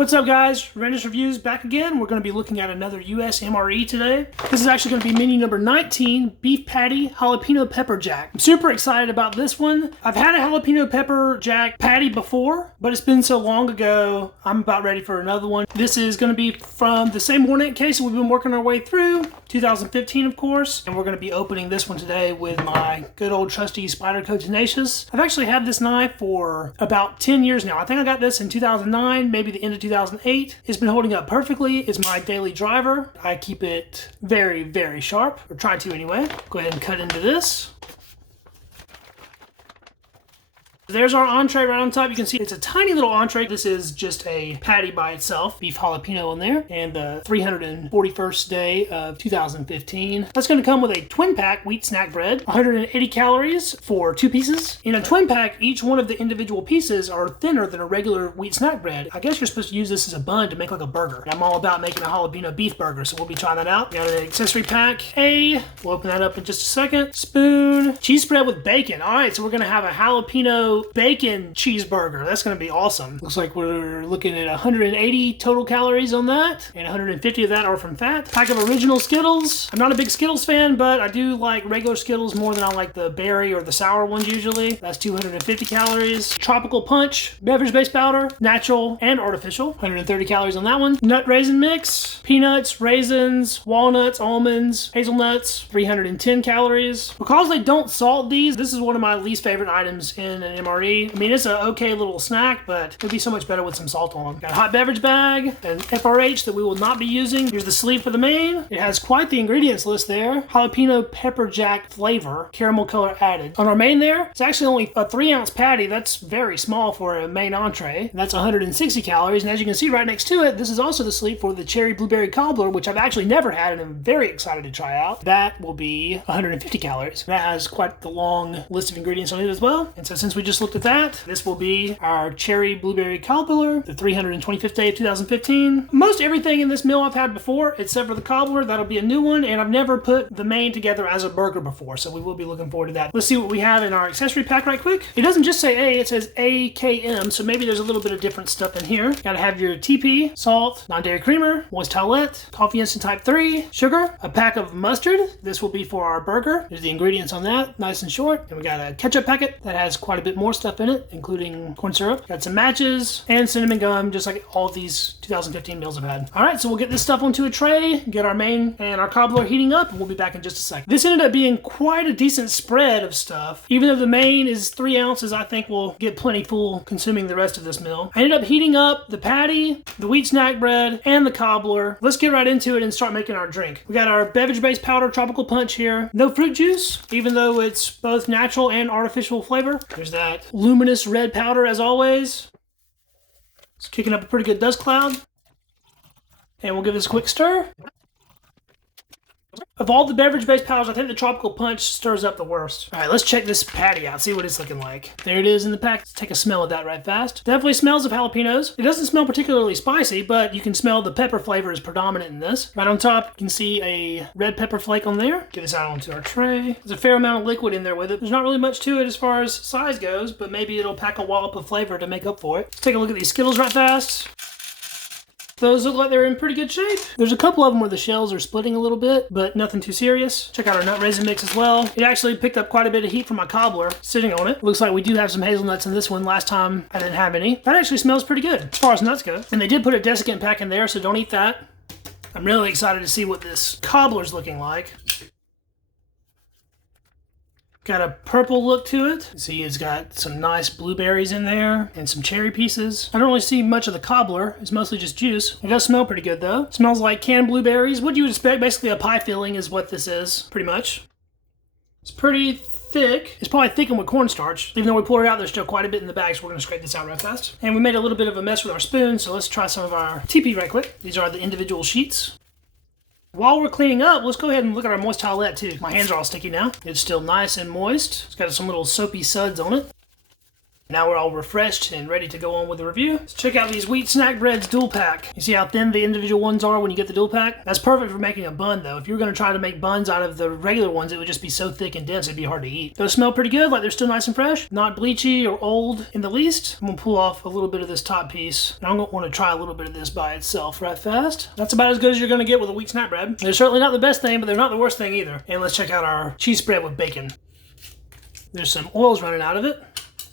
What's up guys, Readiness Reviews back again. We're going to be looking at another US MRE today. This is actually going to be menu number 19, Beef Patty Jalapeno Pepper Jack. I'm super excited about this one. I've had a jalapeno pepper jack patty before, but it's been so long ago, I'm about ready for another one. This is going to be from the same Hornet case we've been working our way through, 2015 of course, and we're going to be opening this one today with my good old trusty Spyderco Tenacious. I've actually had this knife for about 10 years now. I think I got this in 2009, maybe the end of 2008. It's been holding up perfectly. It's my daily driver. I keep it very, very sharp, or try to anyway. Go ahead and cut into this. There's our entree right on top. You can see it's a tiny little entree. This is just a patty by itself. Beef jalapeno in there. And the 341st day of 2015. That's going to come with a twin pack wheat snack bread. 180 calories for 2 pieces. In a twin pack, each one of the individual pieces are thinner than a regular wheat snack bread. I guess you're supposed to use this as a bun to make like a burger. I'm all about making a jalapeno beef burger, so we'll be trying that out. Got an accessory pack. We'll open that up in just a second. Spoon. Cheese spread with bacon. All right, so we're going to have a jalapeno bacon cheeseburger. That's going to be awesome. Looks like we're looking at 180 total calories on that, and 150 of that are from fat. Pack of original Skittles. I'm not a big Skittles fan, but I do like regular Skittles more than I like the berry or the sour ones usually. That's 250 calories. Tropical Punch beverage-based powder, natural and artificial. 130 calories on that one. Nut raisin mix. Peanuts, raisins, walnuts, almonds, hazelnuts. 310 calories. Because they don't salt these, this is one of my least favorite items in an MRE. I mean, it's an okay little snack, but it would be so much better with some salt on. Got a hot beverage bag, an FRH that we will not be using. Here's the sleeve for the main. It has quite the ingredients list there. Jalapeno pepper jack flavor, caramel color added. On our main there, it's actually only a 3-ounce patty. That's very small for a main entree. That's 160 calories, and as you can see right next to it, this is also the sleeve for the cherry blueberry cobbler, which I've actually never had and I'm very excited to try out. That will be 150 calories. That has quite the long list of ingredients on it as well. And so since we just looked at that, this will be our cherry blueberry cobbler, the 325th day of 2015. Most everything in this meal I've had before, except for the cobbler. That'll be a new one, and I've never put the main together as a burger before, so we will be looking forward to that. Let's see what we have in our accessory pack right quick. It doesn't just say A, it says AKM, so maybe there's a little bit of different stuff in here. Gotta have your TP, salt, non-dairy creamer, moist towelette, coffee instant type 3, sugar, a pack of mustard. This will be for our burger. There's the ingredients on that, nice and short. And we got a ketchup packet that has quite a bit more stuff in it, including corn syrup. Got some matches and cinnamon gum, just like all of these 2015 meals I've had. All right, so we'll get this stuff onto a tray, get our main and our cobbler heating up, and we'll be back in just a second. This ended up being quite a decent spread of stuff. Even though the main is 3 ounces, I think we'll get plenty full consuming the rest of this meal. I ended up heating up the patty, the wheat snack bread, and the cobbler. Let's get right into it and start making our drink. We got our beverage-based powder Tropical Punch here. No fruit juice, even though it's both natural and artificial flavor. There's that luminous red powder as always. It's kicking up a pretty good dust cloud. And we'll give this a quick stir. Of all the beverage-based powders, I think the Tropical Punch stirs up the worst. All right, let's check this patty out, see what it's looking like. There it is in the pack. Let's take a smell of that right fast. Definitely smells of jalapenos. It doesn't smell particularly spicy, but you can smell the pepper flavor is predominant in this. Right on top, you can see a red pepper flake on there. Get this out onto our tray. There's a fair amount of liquid in there with it. There's not really much to it as far as size goes, but maybe it'll pack a wallop of flavor to make up for it. Let's take a look at these Skittles right fast. Those look like they're in pretty good shape. There's a couple of them where the shells are splitting a little bit, but nothing too serious. Check out our nut raisin mix as well. It actually picked up quite a bit of heat from my cobbler sitting on it. Looks like we do have some hazelnuts in this one. Last time I didn't have any. That actually smells pretty good as far as nuts go. And they did put a desiccant pack in there, so don't eat that. I'm really excited to see what this cobbler's looking like. Got a purple look to it. See, it's got some nice blueberries in there and some cherry pieces. I don't really see much of the cobbler. It's mostly just juice. It does smell pretty good though. Smells like canned blueberries. What you would expect, basically a pie filling is what this is, pretty much. It's pretty thick. It's probably thickened with cornstarch. Even though we poured it out, there's still quite a bit in the bag, so we're gonna scrape this out right fast. And we made a little bit of a mess with our spoon, so let's try some of our TP right quick. These are the individual sheets. While we're cleaning up, let's go ahead and look at our moist towelette too. My hands are all sticky now. It's still nice and moist. It's got some little soapy suds on it. Now we're all refreshed and ready to go on with the review. Let's check out these wheat snack breads dual pack. You see how thin the individual ones are when you get the dual pack? That's perfect for making a bun though. If you were going to try to make buns out of the regular ones, it would just be so thick and dense it'd be hard to eat. Those smell pretty good, like they're still nice and fresh. Not bleachy or old in the least. I'm going to pull off a little bit of this top piece. And I'm going to want to try a little bit of this by itself right fast. That's about as good as you're going to get with a wheat snack bread. They're certainly not the best thing, but they're not the worst thing either. And let's check out our cheese spread with bacon. There's some oils running out of it.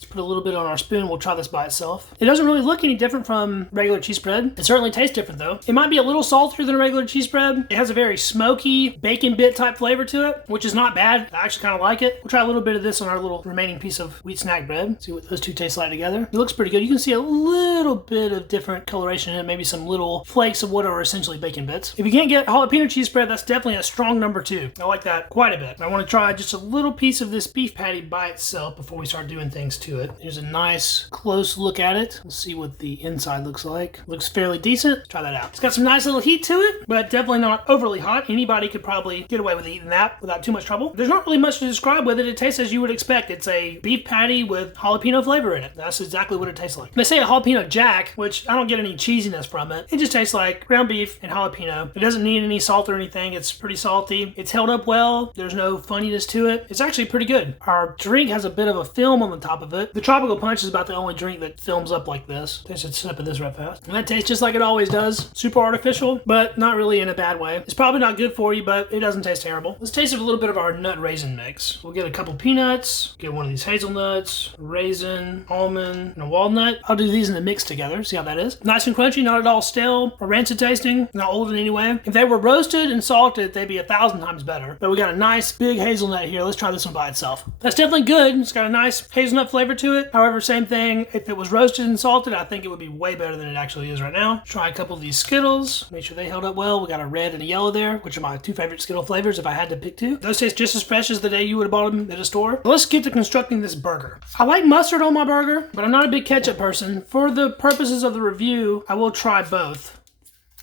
Put a little bit on our spoon. We'll try this by itself. It doesn't really look any different from regular cheese spread. It certainly tastes different though. It might be a little saltier than a regular cheese spread. It has a very smoky bacon bit type flavor to it, which is not bad. I actually kind of like it. We'll try a little bit of this on our little remaining piece of wheat snack bread. See what those two taste like together. It looks pretty good. You can see a little bit of different coloration in it, maybe some little flakes of what are essentially bacon bits. If you can't get jalapeno cheese spread, that's definitely a strong number 2. I like that quite a bit. I want to try just a little piece of this beef patty by itself before we start doing things to it. Here's a nice close look at it. Let's see what the inside looks like. Looks fairly decent. Let's try that out. It's got some nice little heat to it, but definitely not overly hot. Anybody could probably get away with eating that without too much trouble. There's not really much to describe with it. It tastes as you would expect. It's a beef patty with jalapeno flavor in it. That's exactly what it tastes like. They say a jalapeno jack, which I don't get any cheesiness from it. It just tastes like ground beef and jalapeno. It doesn't need any salt or anything. It's pretty salty. It's held up well. There's no funniness to it. It's actually pretty good. Our drink has a bit of a film on the top of it. The tropical punch is about the only drink that films up like this. Taste a sip of this right fast. And that tastes just like it always does. Super artificial, but not really in a bad way. It's probably not good for you, but it doesn't taste terrible. Let's taste a little bit of our nut raisin mix. We'll get a couple peanuts, get one of these hazelnuts, raisin, almond, and a walnut. I'll do these in the mix together, see how that is. Nice and crunchy, not at all stale or rancid tasting, not old in any way. If they were roasted and salted, they'd be 1,000 times better. But we got a nice big hazelnut here. Let's try this one by itself. That's definitely good. It's got a nice hazelnut flavor to it. However, same thing. If it was roasted and salted, I think it would be way better than it actually is right now. Try a couple of these Skittles. Make sure they held up well. We got a red and a yellow there, which are my 2 favorite Skittle flavors if I had to pick 2. Those taste just as fresh as the day you would have bought them at a store. Let's get to constructing this burger. I like mustard on my burger, but I'm not a big ketchup person. For the purposes of the review, I will try both.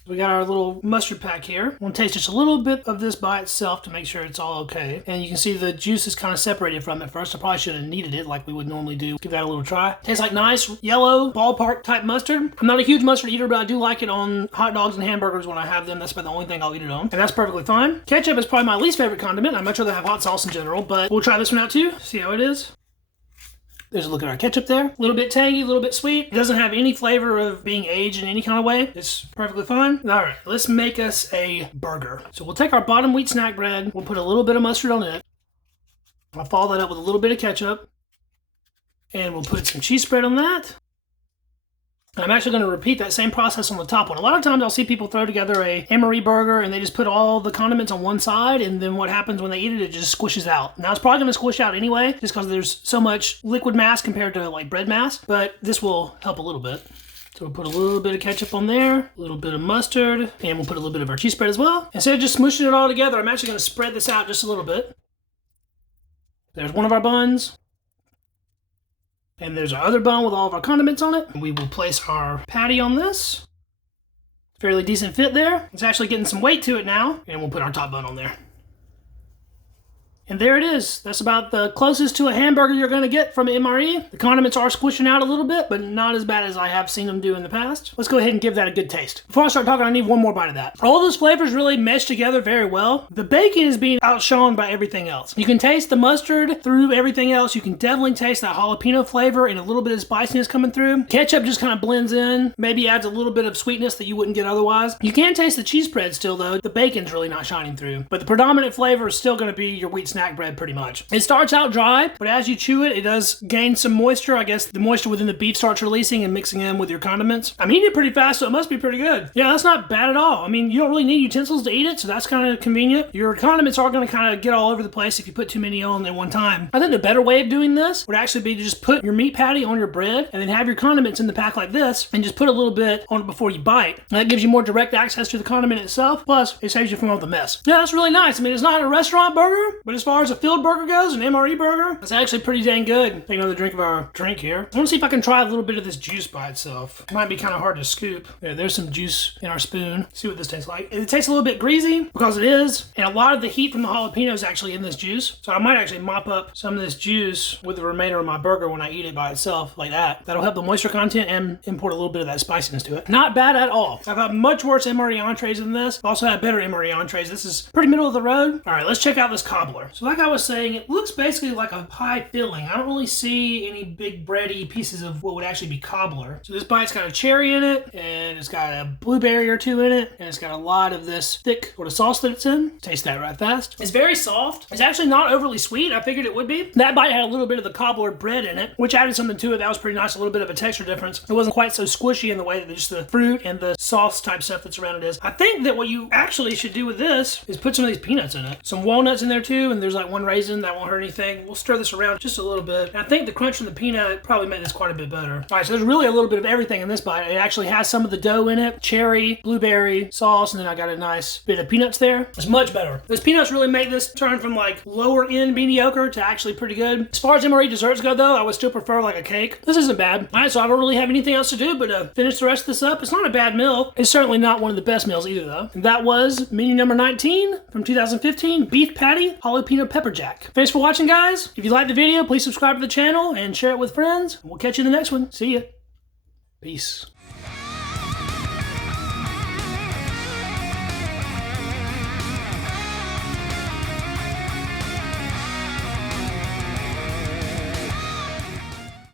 We got our little mustard pack here. I'm gonna taste just a little bit of this by itself to make sure it's all okay. And you can see the juice is kind of separated from it first. I probably should have kneaded it like we would normally do. Give that a little try. Tastes like nice yellow ballpark type mustard. I'm not a huge mustard eater, but I do like it on hot dogs and hamburgers when I have them. That's about the only thing I'll eat it on. And that's perfectly fine. Ketchup is probably my least favorite condiment. I'd much rather have hot sauce in general, but we'll try this one out too. See how it is. There's a look at our ketchup there. A little bit tangy, a little bit sweet. It doesn't have any flavor of being aged in any kind of way. It's perfectly fine. All right, let's make us a burger. So we'll take our bottom wheat snack bread. We'll put a little bit of mustard on it. I'll follow that up with a little bit of ketchup. And we'll put some cheese spread on that. I'm actually going to repeat that same process on the top one. A lot of times I'll see people throw together a MRE burger and they just put all the condiments on one side, and then what happens when they eat it, it just squishes out. Now it's probably going to squish out anyway, just because there's so much liquid mass compared to like bread mass, but this will help a little bit. So we'll put a little bit of ketchup on there, a little bit of mustard, and we'll put a little bit of our cheese spread as well. Instead of just smushing it all together, I'm actually going to spread this out just a little bit. There's one of our buns. And there's our other bun with all of our condiments on it. We will place our patty on this. Fairly decent fit there. It's actually getting some weight to it now. And we'll put our top bun on there. And there it is. That's about the closest to a hamburger you're going to get from MRE. The condiments are squishing out a little bit, but not as bad as I have seen them do in the past. Let's go ahead and give that a good taste. Before I start talking, I need one more bite of that. All those flavors really mesh together very well. The bacon is being outshone by everything else. You can taste the mustard through everything else. You can definitely taste that jalapeno flavor and a little bit of spiciness coming through. Ketchup just kind of blends in, maybe adds a little bit of sweetness that you wouldn't get otherwise. You can taste the cheese spread still though. The bacon's really not shining through. But the predominant flavor is still going to be your wheat snack bread pretty much. It starts out dry, but as you chew it, it does gain some moisture. I guess the moisture within the beef starts releasing and mixing in with your condiments. I'm eating it pretty fast, so it must be pretty good. Yeah, that's not bad at all. I mean, you don't really need utensils to eat it, so that's kind of convenient. Your condiments are going to kind of get all over the place if you put too many on at one time. I think the better way of doing this would actually be to just put your meat patty on your bread and then have your condiments in the pack like this and just put a little bit on it before you bite. And that gives you more direct access to the condiment itself, plus it saves you from all the mess. Yeah, that's really nice. I mean, it's not a restaurant burger, but it's far as a filled burger goes, an MRE burger, it's actually pretty dang good. Take another drink of our drink here. I want to see if I can try a little bit of this juice by itself. It might be kind of hard to scoop. Yeah, there's some juice in our spoon. See what this tastes like. It tastes a little bit greasy because it is, and a lot of the heat from the jalapeno is actually in this juice. So I might actually mop up some of this juice with the remainder of my burger when I eat it by itself like that. That'll help the moisture content and import a little bit of that spiciness to it. Not bad at all. I've had much worse MRE entrees than this. I've also had better MRE entrees. This is pretty middle of the road. All right, let's check out this cobbler. So like I was saying, it looks basically like a pie filling. I don't really see any big bready pieces of what would actually be cobbler. So this bite's got a cherry in it, and it's got a blueberry or two in it, and it's got a lot of this thick sort of sauce that it's in. Taste that right fast. It's very soft. It's actually not overly sweet. I figured it would be. That bite had a little bit of the cobbler bread in it, which added something to it. That was pretty nice. A little bit of a texture difference. It wasn't quite so squishy in the way that just the fruit and the sauce type stuff that's around it is. I think that what you actually should do with this is put some of these peanuts in it. Some walnuts in there too, and there's like one raisin. That won't hurt anything. We'll stir this around just a little bit. And I think the crunch from the peanut probably made this quite a bit better. All right, so there's really a little bit of everything in this bite. It actually has some of the dough in it, cherry, blueberry, sauce, and then I got a nice bit of peanuts there. It's much better. Those peanuts really make this turn from like lower end mediocre to actually pretty good. As far as MRE desserts go though, I would still prefer like a cake. This isn't bad. All right, so I don't really have anything else to do but finish the rest of this up. It's not a bad meal. It's certainly not one of the best meals either though. And that was menu number 19 from 2015, beef patty, jalapeno pepper jack. Thanks for watching, guys. If you liked the video, please subscribe to the channel and share it with friends. We'll catch you in the next one. See ya. Peace.